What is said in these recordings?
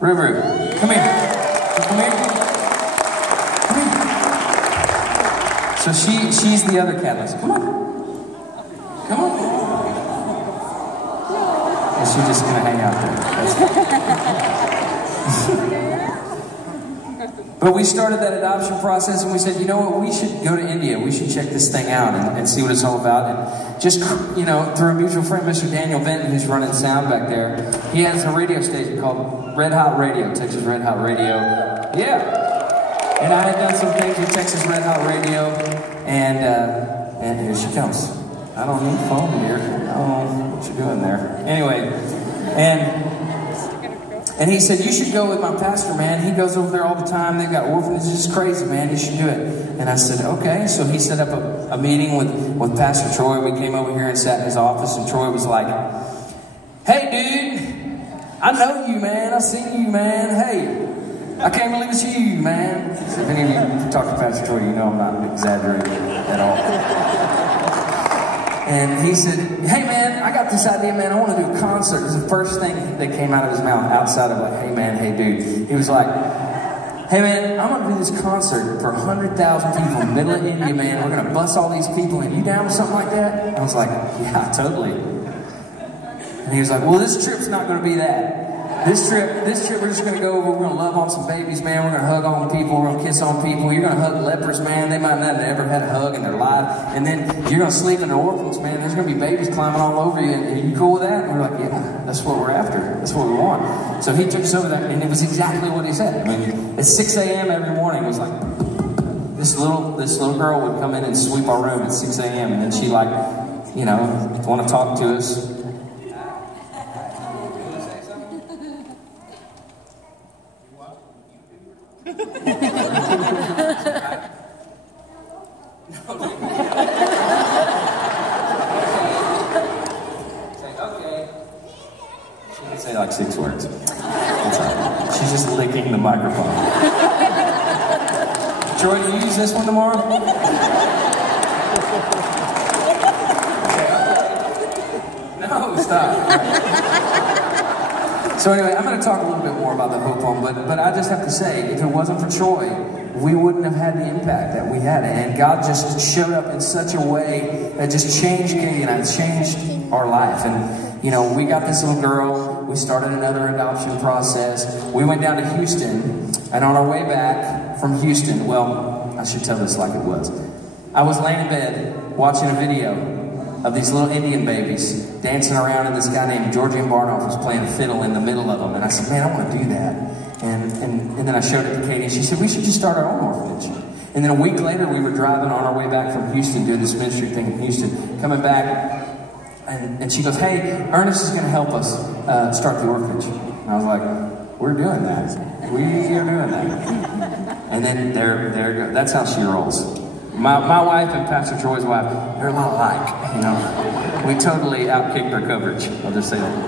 Ruru, come here. Come here. Come here. So she's the other catalyst. Come on. Come on. And she's just gonna hang out there. But we started that adoption process and we said, you know what, we should go to India. We should check this thing out and see what it's all about. And just, you know, through a mutual friend, Mr. Daniel Benton, who's running sound back there, he has a radio station called Red Hot Radio, Texas Red Hot Radio. Yeah. And I had done some things with Texas Red Hot Radio, and here she comes. I don't need a phone here. I don't know what you're doing there. Anyway, and he said, you should go with my pastor, man. He goes over there all the time. They've got orphanages. It's crazy, man. You should do it. And I said, okay. So he set up a meeting with Pastor Troy. We came over here and sat in his office, and Troy was like, hey, dude, I know you, man. I've seen you, man. Hey, I can't believe it's you, man. So if any of you talk to Pastor Troy, you know I'm not exaggerating at all. And he said, hey man, I got this idea, man. I want to do a concert. It was the first thing that came out of his mouth outside of like, hey man, hey dude. He was like, hey man, I'm going to do this concert for 100,000 people in the middle of India, man. We're going to bus all these people in. You down with something like that? I was like, yeah, totally. And he was like, well, this trip's not going to be that. This trip, we're just going to go over, we're going to love on some babies, man. We're going to hug on people, we're going to kiss on people. You're going to hug lepers, man. They might not have ever had a hug in their life. And then you're going to sleep in the orphans, man. There's going to be babies climbing all over you. And you cool with that? And we're like, yeah, that's what we're after. That's what we want. So he took us over there, and it was exactly what he said. I mean, at 6 a.m. every morning, it was like, this little girl would come in and sweep our room at 6 a.m. And then she like, you know, want to talk to us. Say like 6 words. That's all right. She's just licking the microphone. Troy, do you use this one tomorrow? No, stop. So anyway, I'm going to talk a little bit more about the Hope Home, but I just have to say, if it wasn't for Troy, we wouldn't have had the impact that we had. And God just showed up in such a way that just changed Katie and I, changed our life. And you know, we got this little girl, we started another adoption process. We went down to Houston, and on our way back from Houston, well, I should tell this like it was. I was laying in bed watching a video of these little Indian babies dancing around, and this guy named Georgian Barnoff was playing fiddle in the middle of them. And I said, man, I want to do that. And then I showed it to Katie, and she said, we should just start our own orphanage. And then a week later, we were driving on our way back from Houston, doing this ministry thing in Houston, coming back, and she goes, hey, Ernest is going to help us start the orphanage. And I was like, we're doing that. We are doing that. And then there, that's how she rolls. My wife and Pastor Troy's wife, they're a lot alike, you know. We totally outkicked our coverage. I'll just say that.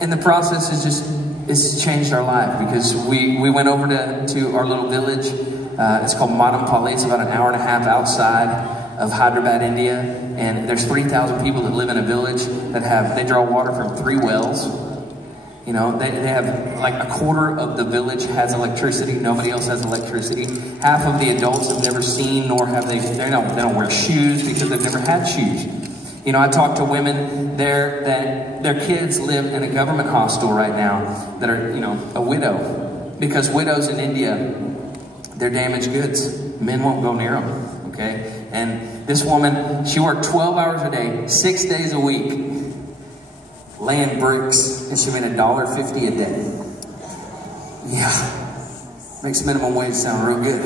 And the process is just, it's changed our life because we went over to our little village. It's called Madampally. It's about an hour and a half outside of Hyderabad, India, and there's 3,000 people that live in a village that they draw water from 3 wells. You know, they have like a quarter of the village has electricity. Nobody else has electricity. Half of the adults have never seen, nor have they don't wear shoes because they've never had shoes. You know, I talk to women there that their kids live in a government hostel right now that are, you know, a widow, because widows in India, they're damaged goods. Men won't go near them. Okay, and this woman, she worked 12 hours a day, 6 days a week, laying bricks, and she made $1.50 a day. Yeah, makes minimum wage sound real good.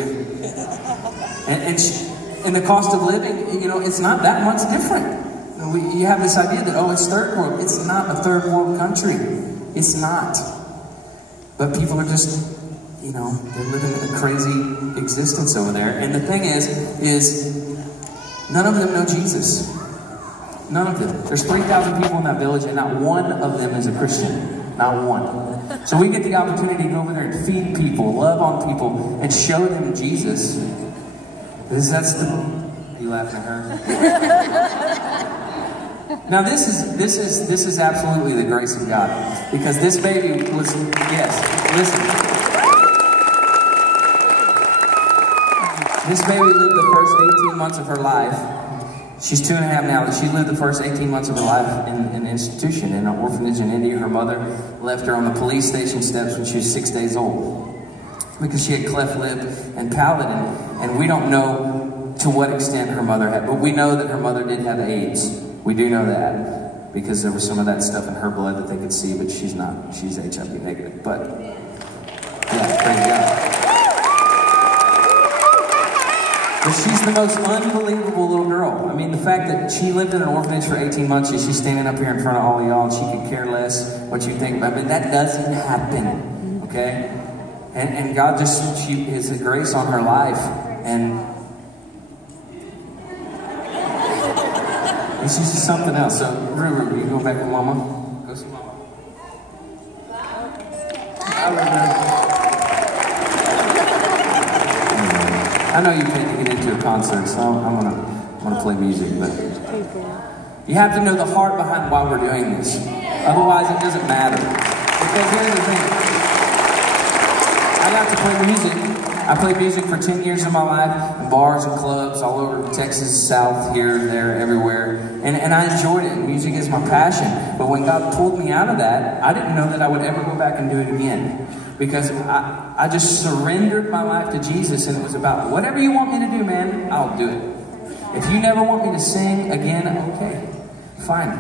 And the cost of living, you know, it's not that much different. You have this idea that, oh, it's third world. It's not a third world country. It's not. But people are just, you know, they're living a crazy existence over there. And the thing is none of them know Jesus. None of them. There's 3,000 people in that village, and not one of them is a Christian. Not one. So we get the opportunity to go over there and feed people, love on people, and show them Jesus. Are you laughing at her? Now this is absolutely the grace of God, because this baby was, yes, listen. This baby lived the first 18 months of her life. She's 2.5 now, but she lived the first 18 months of her life in an institution, in an orphanage in India. Her mother left her on the police station steps when she was 6 days old, because she had cleft lip and palate, and we don't know to what extent her mother had, but we know that her mother did have AIDS. We do know that, because there was some of that stuff in her blood that they could see, but she's not. She's HIV negative, but yeah, praise God. But she's the most unbelievable little girl. I mean, the fact that she lived in an orphanage for 18 months, she's standing up here in front of all of y'all, and she could care less what you think about it. But that doesn't happen, okay? And God just, she is a grace on her life, and it's just something else. So, Ruru, you go back with Mama. Go see Mama. I know you can't get into a concert, so I'm gonna play music, but you have to know the heart behind why we're doing this. Otherwise, it doesn't matter. Because here's the thing. I got to play music. I played music for 10 years of my life in bars and clubs all over Texas, South, here, there, everywhere. And I enjoyed it. Music is my passion. But when God pulled me out of that, I didn't know that I would ever go back and do it again. Because I just surrendered my life to Jesus, and it was about, whatever you want me to do, man, I'll do it. If you never want me to sing again, okay, fine.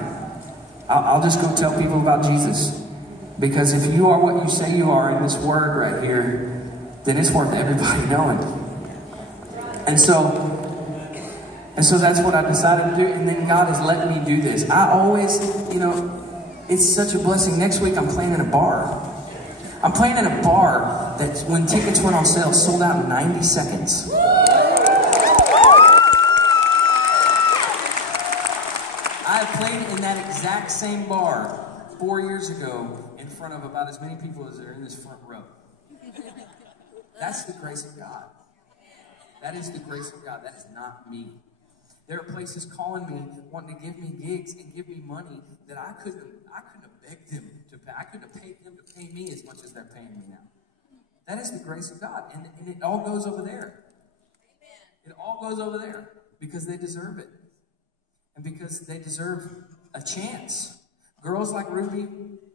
I'll just go tell people about Jesus. Because if you are what you say you are in this word right here, then it's worth everybody knowing. And so that's what I decided to do, and then God has let me do this. I always, you know, it's such a blessing. Next week I'm playing in a bar. I'm playing in a bar that when tickets went on sale, sold out in 90 seconds. I played in that exact same bar 4 years ago in front of about as many people as are in this front row. That's the grace of God. That is the grace of God. That is not me. There are places calling me, wanting to give me gigs and give me money that I couldn't have begged them to pay. I couldn't have paid them to pay me as much as they're paying me now. That is the grace of God. And it all goes over there. It all goes over there because they deserve it. And because they deserve a chance. Girls like Ruby,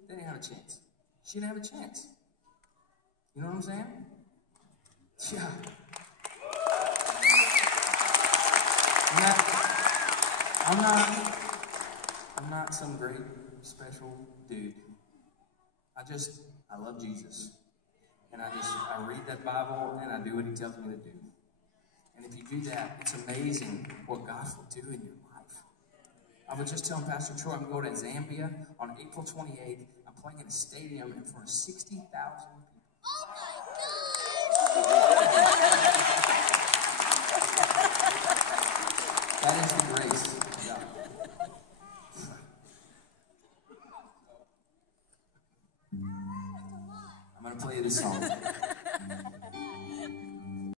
they didn't have a chance. She didn't have a chance. You know what I'm saying? Yeah. I'm not some great special dude. I love Jesus. And I read that Bible and I do what he tells me to do. And if you do that, it's amazing what God will do in your life. I was just telling Pastor Troy, I'm going to Zambia on April 28th. I'm playing in a stadium in front of 60,000 people. Oh my God! That is the grace of God. I'm going to play you this song.